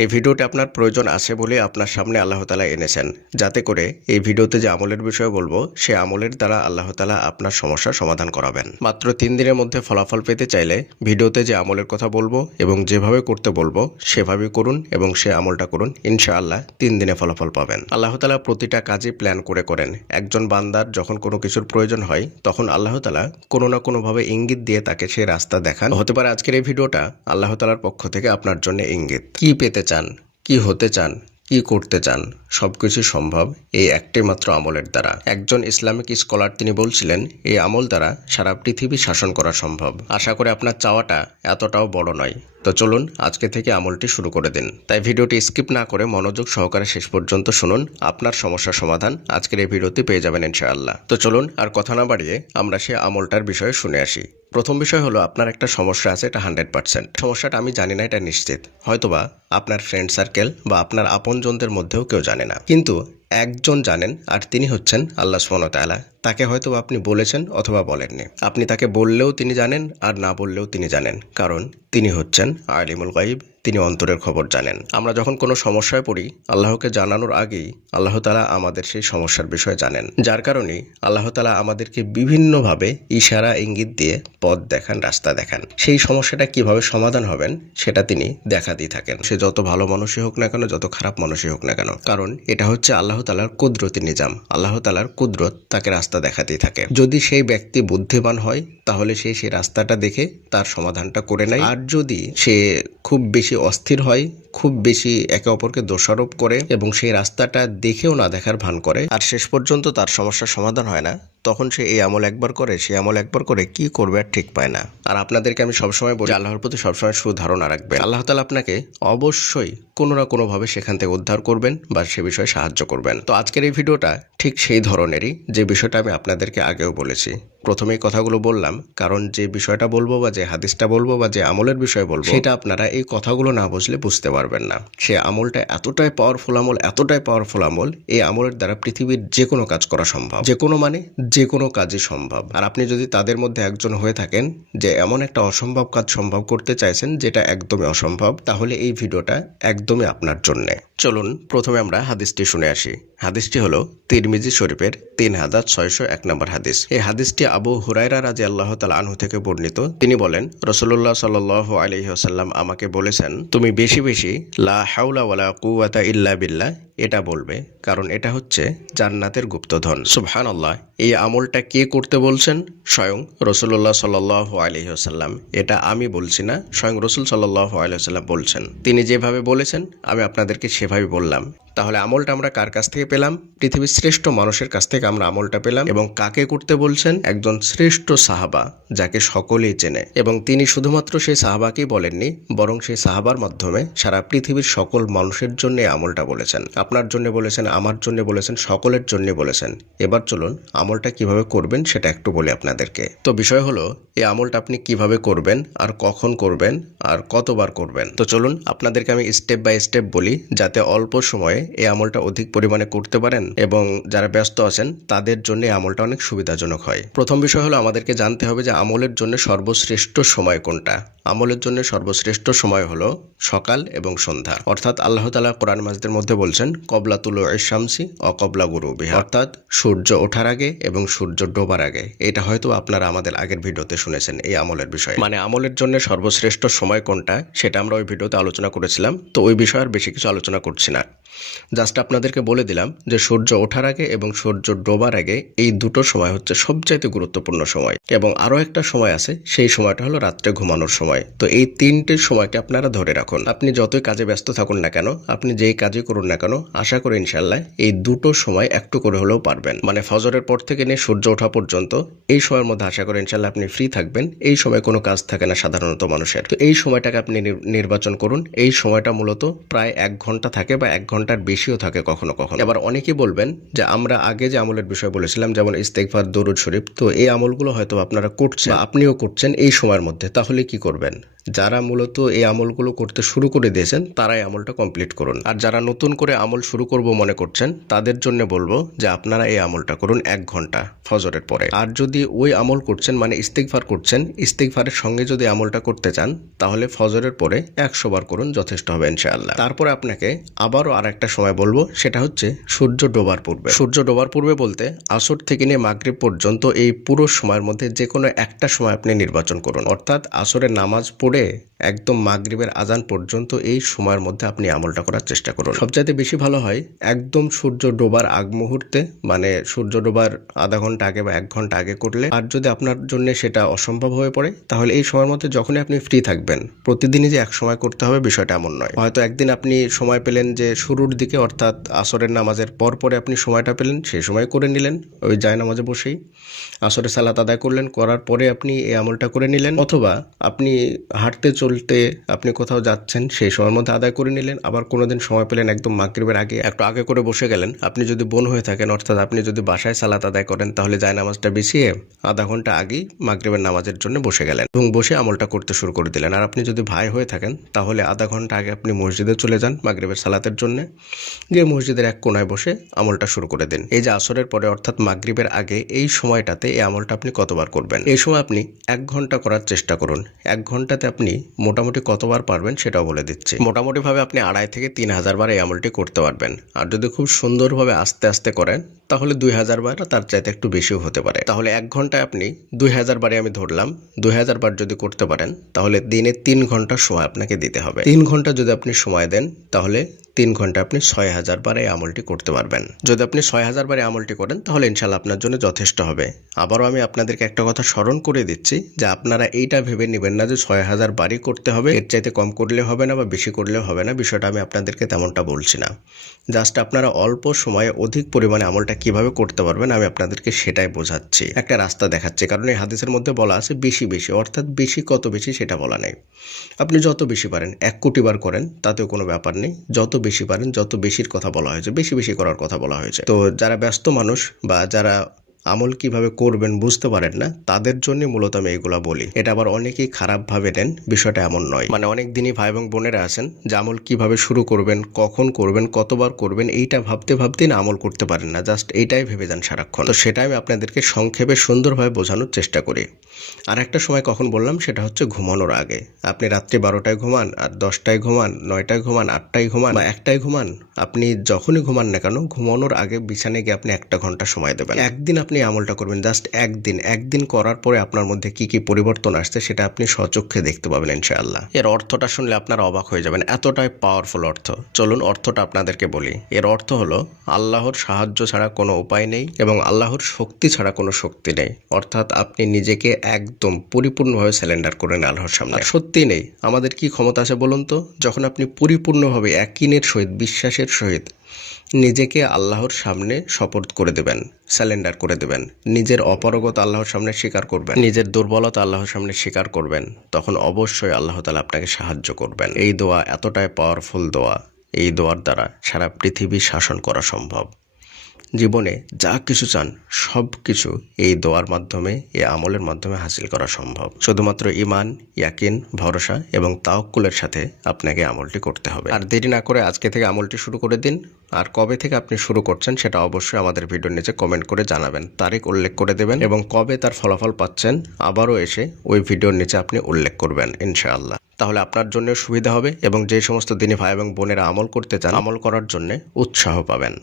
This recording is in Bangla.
এই ভিডিওটি আপনার প্রয়োজন আছে বলে আপনার সামনে আল্লাহ তাআলা এনেছেন, যাতে করে এই ভিডিওতে যে আমলের বিষয়ে বলবো সে আমলের দ্বারা আল্লাহ তাআলা আপনার সমস্যার সমাধান করাবেন। মাত্র 3 দিনের মধ্যে ফলাফল পেতে চাইলে ভিডিওতে যে আমলের কথা বলবো এবং যেভাবে করতে বলবো সেভাবে করুন এবং সে আমলটা করুন, ইনশাআল্লাহ 3 দিনে ফলাফল পাবেন। আল্লাহ তাআলা প্রতিটা কাজে প্ল্যান করে করেন। একজন বান্দার যখন কোনো কিছুর প্রয়োজন হয় তখন আল্লাহ তাআলা কোনো না কোনোভাবে ইঙ্গিত দিয়ে তাকে সেই রাস্তা দেখান। হতে পারে আজকের এই ভিডিওটা আল্লাহ তাআলার পক্ষ থেকে আপনার জন্য ইঙ্গিত। কি পেতে চান, কি হতে চান, কি করতে চান, সবকিছু সম্ভব এই একটি মাত্র আমলের দ্বারা। একজন ইসলামিক স্কলার তিনি বলছিলেন এই আমল দ্বারা সারা পৃথিবী শাসন করা সম্ভব। আশা করি আপনার চাওয়াটা এতটাও বড় নয়। তো চলুন আজকে থেকে আমলটি শুরু করে দিন। তাই ভিডিওটি স্কিপ না করে মনোযোগ সহকারে শেষ পর্যন্ত শুনুন। আপনার সমস্যার সমাধান আজকের এই ভিডিওতে পেয়ে যাবেন ইনশাআল্লাহ। তো চলুন আর কথা না বাড়িয়ে আমরা সে আমলটার বিষয়ে শুনে আসি। প্রথম বিষয় হলো আপনার একটা সমস্যা আছে, এটা 100%। সমস্যাটা আমি জানি না, এটা নিশ্চিত। হয়তোবা আপনার ফ্রেন্ড সার্কেল বা আপনার আপনজনদের মধ্যেও কেউ জানে না, কিন্তু একজন জানেন, আর তিনি হচ্ছেন আল্লাহ সুবহানাহু ওয়া তাআলা। তাকে হয়তো আপনি বলেছেন অথবা বলেননি। আপনি তাকে বললেও তিনি জানেন আর না বললেও তিনি জানেন, কারণ তিনি হচ্ছেন আলিমুল গায়ব, তিনি অন্তরের খবর জানেন। আমরা যখন কোনো সমস্যায় পড়ি আল্লাহকে জানানোর আগেই আল্লাহ তাআলা আমাদের সেই সমস্যার বিষয়ে জানেন, যার কারণে আল্লাহ তাআলা আমাদেরকে বিভিন্নভাবে ইশারা ইঙ্গিত দিয়ে পথ দেখান, রাস্তা দেখান। সেই সমস্যাটা কিভাবে সমাধান হবেন সেটা তিনি দেখা দিয়ে থাকেন, সে যত ভালো মানুষই হোক না কেন, যত খারাপ মানুষই হোক না কেন, কারণ এটা হচ্ছে আল্লাহ তাআলার কুদরতি নিজাম। আল্লাহ তাআলার কুদরত তাকে রাস্তা দেখাতেই থাকে। যদি সেই ব্যক্তি বুদ্ধিমান হয় তাহলে সে সেই রাস্তাটা দেখে তার সমাধানটা করে নেয়, আর যদি সে খুব বেশি অস্থির হয়, খুব বেশি একে অপরকে দোষারোপ করে এবং সেই রাস্তাটা দেখেও না দেখার ভান করে, আর শেষ পর্যন্ত তার সমস্যার সমাধান হয় না, তখন সে এই আমল একবার করে, সে আমল একবার করে কি করবে আর ঠিক পায় না। আর আপনাদেরকে আমি সবসময় বলি, আল্লাহর প্রতি সবসময় সুধারণা রাখবেন। আল্লাহ তাআলা আপনাকে অবশ্যই কোনো না কোনোভাবে সেখান থেকে উদ্ধার করবেন বা সে বিষয়ে সাহায্য করবেন। তো আজকের এই ভিডিওটা ঠিক সেই ধরনেরই, যে বিষয়টা আমি আপনাদেরকে আগেও বলেছি। প্রথমেই কথাগুলো বললাম কারণ যে বিষয়টা বলবো বা যে হাদিসটা বলবো বা যে আমলের বিষয় বলবো সেটা আপনারা এই কথাগুলো না বুঝলে বুঝতে পারবেন না। সে আমলটা এতটাই পাওয়ারফুল আমল, এতটাই পাওয়ারফুল আমল, এই আমলের দ্বারা পৃথিবীর যে কোনো কাজ করা সম্ভব। যে কোনো মানে যে কোনো কাজই সম্ভব। আর আপনি যদি তাদের মধ্যে একজন হয়ে থাকেন যে এমন একটা অসম্ভব কাজ সম্ভব করতে চাইছেন যেটা একদমই অসম্ভব, তাহলে এই ভিডিওটা একদমই আপনার জন্য। চলুন প্রথমে আমরা হাদিসটি শুনে আসি। হাদিসটি হলো তিরমিজি শরীফের 3601 নম্বর হাদিস। এই হাদিসটি আবু হুরায়রা রাদিয়াল্লাহু তাআলা আনহু থেকে বর্ণিত। তিনি বলেন, রাসূলুল্লাহ সাল্লাল্লাহু আলাইহি ওয়াসাল্লাম আমাকে বলেছেন, তুমি বেশি বেশি লা হাওলা ওয়ালা কুওয়াতা ইল্লা বিল্লাহ এটা বলবে, কারণ এটা হচ্ছে জান্নাতের গুপ্তধন। সুবহানাল্লাহ। এই আমলটা কে করতে বলছেন? স্বয়ং রাসূলুল্লাহ সাল্লাল্লাহু আলাইহি ওয়াসাল্লাম। এটা আমি বলছি না, স্বয়ং রাসূল সাল্লাল্লাহু আলাইহি ওয়াসাল্লাম বলছেন। তিনি যেভাবে বলেছেন আমি আপনাদেরকে সেভাবে বললাম। তাহলে আমলটা আমরা কার কাছ থেকে পেলাম? পৃথিবীর শ্রেষ্ঠ মানুষের কাছ থেকে আমরা আমলটা পেলাম। এবং কাকে করতে বলছেন? একজন শ্রেষ্ঠ সাহাবা, যাকে সকলেই চেনে। এবং তিনি শুধুমাত্র সেই সাহাবাকেই বলেননি, বরং সেই সাহাবার মাধ্যমে সারা পৃথিবীর সকল মানুষের জন্য আমলটা বলেছেন। আপনার জন্য বলেছেন, আমার জন্য বলেছেন, সকলের জন্য বলেছেন। এবার চলুন আমলটা কিভাবে করবেন সেটা একটু বলি আপনাদেরকে। তো বিষয় হলো এই আমলটা আপনি কিভাবে করবেন, আর কখন করবেন, আর কতবার করবেন। তো চলুন আপনাদেরকে আমি স্টেপ বাই স্টেপ বলি, যাতে অল্প সময়ে এই আমলটা অধিক পরিমাণে করতে পারেন এবং যারা ব্যস্ত আছেন তাদের জন্য এই আমলটা অনেক সুবিধাজনক হয়। প্রথম বিষয় হলো আমাদেরকে জানতে হবে যে আমলের জন্য সর্বশ্রেষ্ঠ সময় কোনটা। আমলের জন্য সর্বশ্রেষ্ঠ সময় হলো সকাল এবং সন্ধ্যা। অর্থাৎ আল্লাহ তাআলা কোরআন মাজিদের মধ্যে বলছেন কবলা তুলুইশ শামসি ও কবলা গুরুবিহা, অর্থাৎ সূর্য ওঠার আগে এবং সূর্য ডোবার আগে। এটা হয়তো আপনারা আমাদের আগের ভিডিওতে শুনেছেন এই আমলের বিষয়ে। মানে আমলের জন্য সর্বশ্রেষ্ঠ সময় কোনটা সেটা আমরা ওই ভিডিওতে আলোচনা করেছিলাম, তো ওই বিষয়ে আর বেশি কিছু আলোচনা করছি না। জাস্ট আপনাদেরকে বলে দিলাম যে সূর্য ওঠার আগে এবং সূর্য ডোবার আগে এই দুটো সময় হচ্ছে সবচাইতে গুরুত্বপূর্ণ সময়। এবং আরো একটা সময় আছে, সেই সময়টা হলো রাত্রে ঘুমানোর সময়। তো এই তিনটে সময়কে আপনারা ধরে রাখুন। আপনি যতই কাজে ব্যস্ত থাকুন না কেন, আপনি যেই কাজই করুন না কেন, আশা করি ইনশাআল্লাহ এই দুটো সময় একটু করে হলেও পারবেন। মানে ফজরের পর থেকে নিয়ে সূর্য ওঠা পর্যন্ত এই সময়ের মধ্যে আশা করি ইনশাআল্লাহ আপনি ফ্রি থাকবেন। এই সময় কোনো কাজ থাকে না সাধারণত মানুষের। তো এই সময়টাকে আপনি নির্বাচন করুন। এই সময়টা মূলত প্রায় 1 ঘন্টা থাকে বা 1 ঘন্টার বেশিও থাকে কখনো কখনো। এবার অনেকেই বলবেন যে আমরা আগে যে আমলের বিষয় বলেছিলাম, যেমন ইস্তেগফার, দরুদ শরীফ, তো এই আমলগুলো হয়তো আপনারা করছেন বা আপনিও করছেন এই সময়ের মধ্যে, তাহলে কি করবেন? যারা মূলত এই আমলগুলো করতে শুরু করে দিয়েছেন তারাই আমলটা কমপ্লিট করুন। আর যারা নতুন করে আমল শুরু করব মনে করছেন তাদের জন্য বলবো যে আপনারা এই আমলটা করুন 1 ঘন্টা ফজরের পরে। আর যদি ওই আমল করছেন মানে ইস্তেগফার করছেন, ইস্তেগফারের সঙ্গে যদি আমলটা করতে চান তাহলে ফজরের পরে 100 বার করুন, যথেষ্ট হবে ইনশাআল্লাহ। তারপরে আপনাকে আবারও আর একটা সময় বলবো, সেটা হচ্ছে সূর্য ডোবার পূর্বে। সূর্য ডোবার পূর্বে বলতে আসর থেকে নিয়ে মাগরিব পর্যন্ত এই পুরো সময়ের মধ্যে যে কোনো একটা সময় আপনি নির্বাচন করুন, অর্থাৎ আসরের নামাজ পড়ে একদম মাগরিবের আজান পর্যন্ত এই সময়ের মধ্যে আপনি আমলটা করার চেষ্টা করুন। সবচাইতে বেশি ভালো হয় একদম সূর্য ডোবার আগ মুহূর্তে, মানে সূর্য ডোবার আধা ঘন্টা আগে বা 1 ঘন্টা আগে করলে। আর যদি আপনার জন্য সেটা অসম্ভব হয়ে পড়ে তাহলে এই সময়ের মধ্যে যখনই আপনি ফ্রি থাকবেন, প্রতিদিনই যে এক সময় করতে হবে বিষয়টা এমন নয়। হয়তো একদিন আপনি সময় পেলেন যে শুরুর দিকে, অর্থাৎ আসরের নামাজের পরে আপনি সময়টা পেলেন, সেই সময় করে নিলেন ওই জায়নামাজে বসেই। আসরের সালাত আদায় করলেন, করার পরে আপনি এই আমলটা করে নিলেন। অথবা আপনি হাঁটতে চলতে আপনি কোথাও যাচ্ছেন, সেই সময়ের মধ্যে আদায় করে নিলেন। আবার কোনোদিন সময় পেলেন একদম মাগরিবের আগে, একটু আগে করে বসে গেলেন। আপনি যদি বোন হয়ে থাকেন, অর্থাৎ আপনি যদি বাসায় সালাত আদায় করেন, তাহলে জায়নামাজটা বিছিয়ে আধা ঘন্টা আগেই মাগরিবের নামাজের জন্য বসে গেলেন এবং বসে আমলটা করতে শুরু করে দিলেন। আর আপনি যদি ভাই হয়ে থাকেন তাহলে আধা ঘন্টা আগে আপনি মসজিদে চলে যান মাগরিবের সালাতের জন্য, গিয়ে মসজিদের এক কোনায় বসে আমলটা শুরু করে দিন। এই যে আসরের পরে অর্থাৎ মাগরিবের আগে এই সময়টাতে এই আমলটা আপনি কতবার করবেন? এই সময় আপনি 1 ঘন্টা করার চেষ্টা করুন। 1 ঘন্টাতে আপনি মোটামুটি কতবার পারবেন সেটাও বলে দিচ্ছি। মোটামুটিভাবে আপনি 2,500 থেকে 3,000 বার এই আমলটি করতে পারবেন। আর যদি খুব সুন্দরভাবে আস্তে আস্তে করেন তাহলে 2,000 বার, তার চাইতে একটু বেশিও হতে পারে। তাহলে 1 ঘন্টায় আপনি 2,000 বারে আমি ধরলাম, 2,000 বার যদি করতে পারেন তাহলে দিনে 3 ঘন্টা সময় আপনাকে দিতে হবে। 3 ঘন্টা যদি আপনি সময় দেন তাহলে 3 ঘন্টা আপনি 6,000 বার এই আমলটি করতে পারবেন। যদি আপনি 6,000 বার এই আমলটি করেন তাহলে ইনশাআল্লাহ আপনার জন্য যথেষ্ট হবে। আবারও আমি আপনাদেরকে একটা কথা স্মরণ করে দিচ্ছি যে আপনারা এইটা ভেবে নেবেন না যে 6,000 বারই করতে হবে, এর চাইতে কম করলে হবে না বা বেশি করলেও হবে না। বিষয়টা আমি আপনাদেরকে তেমনটা বলছি না। জাস্ট আপনারা অল্প সময়ে অধিক পরিমাণে আমলটা কিভাবে করতে পারবেন আমি আপনাদেরকে সেটাই বোঝাচ্ছি, একটা রাস্তা দেখাচ্ছি। কারণ এই হাদিসের মধ্যে বলা আছে বেশি বেশি, অর্থাৎ বেশি কত বেশি সেটা বলা নেই। আপনি যত বেশি পারেন 1 কোটি বার করেন, তাতেও কোনো ব্যাপার নেই। যত বেশি পারেন, যত বেশির কথা বলা হয়েছে, বেশি বেশি করার কথা বলা হয়েছে। তো যারা ব্যস্ত মানুষ বা যারা আমল কিভাবে করবেন বুঝতে পারেন না, তাদের জন্য মূলত আমি এগুলা বলি। এটা আবার অনেকেই খারাপ ভাবে নেন, বিষয়টা এমন নয়। মানে অনেক দিনই ভাই এবং বোনেরা আছেন যে আমল কিভাবে শুরু করবেন, কখন করবেন, কতবার করবেন, এইটা ভাবতে ভাবতেই না আমল করতে পারেন না, জাস্ট এইটাই ভেবে যান সারাক্ষণ। তো সেটা আমি আপনাদেরকে সংক্ষেপে সুন্দরভাবে বোঝানোর চেষ্টা করি। আর একটা সময় কখন বললাম, সেটা হচ্ছে ঘুমানোর আগে। আপনি রাত্রি 12টায় ঘুমান, আর 10টায় ঘুমান, 9টায় ঘুমান, 8টায় ঘুমান বা 1টায় ঘুমান, আপনি যখনই ঘুমান না কেন ঘুমানোর আগে বিছানায় গিয়ে আপনি 1 ঘন্টা সময় দেবেন। একদিন আপনি আমলটা করবেন, জাস্ট একদিন করার পরে আপনার মধ্যে কি কি পরিবর্তন আসছে সেটা আপনি স্বচক্ষে দেখতে পাবেন ইনশাআল্লাহ। এর অর্থটা শুনলে আপনারা অবাক হয়ে যাবেন, এতটাই পাওয়ারফুল অর্থ। চলুন অর্থটা আপনাদেরকে বলি। এর অর্থ হলো আল্লাহর সাহায্য ছাড়া কোনো উপায় নেই এবং আল্লাহর শক্তি ছাড়া কোনো শক্তি নেই। অর্থাৎ আপনি নিজেকে একদম পরিপূর্ণভাবে স্যালেন্ডার করেন আল্লাহর সামনে। আর সত্যি নেই, আমাদের কি ক্ষমতা আছে বলুন তো? যখন আপনি পরিপূর্ণভাবে ইয়াকিনের সহিত, বিশ্বাসের সহিত নিজেকে আল্লাহর সামনে শপথ করে দেবেন, স্যালেন্ডার করে দেবেন, নিজের অপারগতা আল্লাহর সামনে স্বীকার করবেন, নিজের দুর্বলতা আল্লাহর সামনে স্বীকার করবেন, তখন অবশ্যই আল্লাহ তাআলা আপনাকে সাহায্য করবেন। এই দোয়া এতটাই পাওয়ারফুল দোয়া, এই দোয়ার দ্বারা সারা পৃথিবী শাসন করা সম্ভব। জীবনে যা কিছু চান সব কিছু এই দোয়ার মাধ্যমে, এই আমলের মাধ্যমে হাসিল করা সম্ভব। শুধুমাত্র ঈমান, ইয়াকিন, ভরসা এবং তাওয়াক্কুলের সাথে আপনাকে আমলটি করতে হবে। আর দেরি না করে আজকে থেকে আমলটি শুরু করে দিন। আর কবে থেকে আপনি শুরু করছেন সেটা অবশ্যই আমাদের ভিডিওর নিচে কমেন্ট করে জানাবেন, তারিখ উল্লেখ করে দেবেন এবং কবে তার ফলাফল পাচ্ছেন আবারও এসে ওই ভিডিওর নিচে আপনি উল্লেখ করবেন ইনশাআল্লাহ। তাহলে আপনার জন্য সুবিধা হবে এবং যে সমস্ত দিনী ভাই এবং বোনেরা আমল করতে চান, আমল করার জন্য উৎসাহ পাবেন।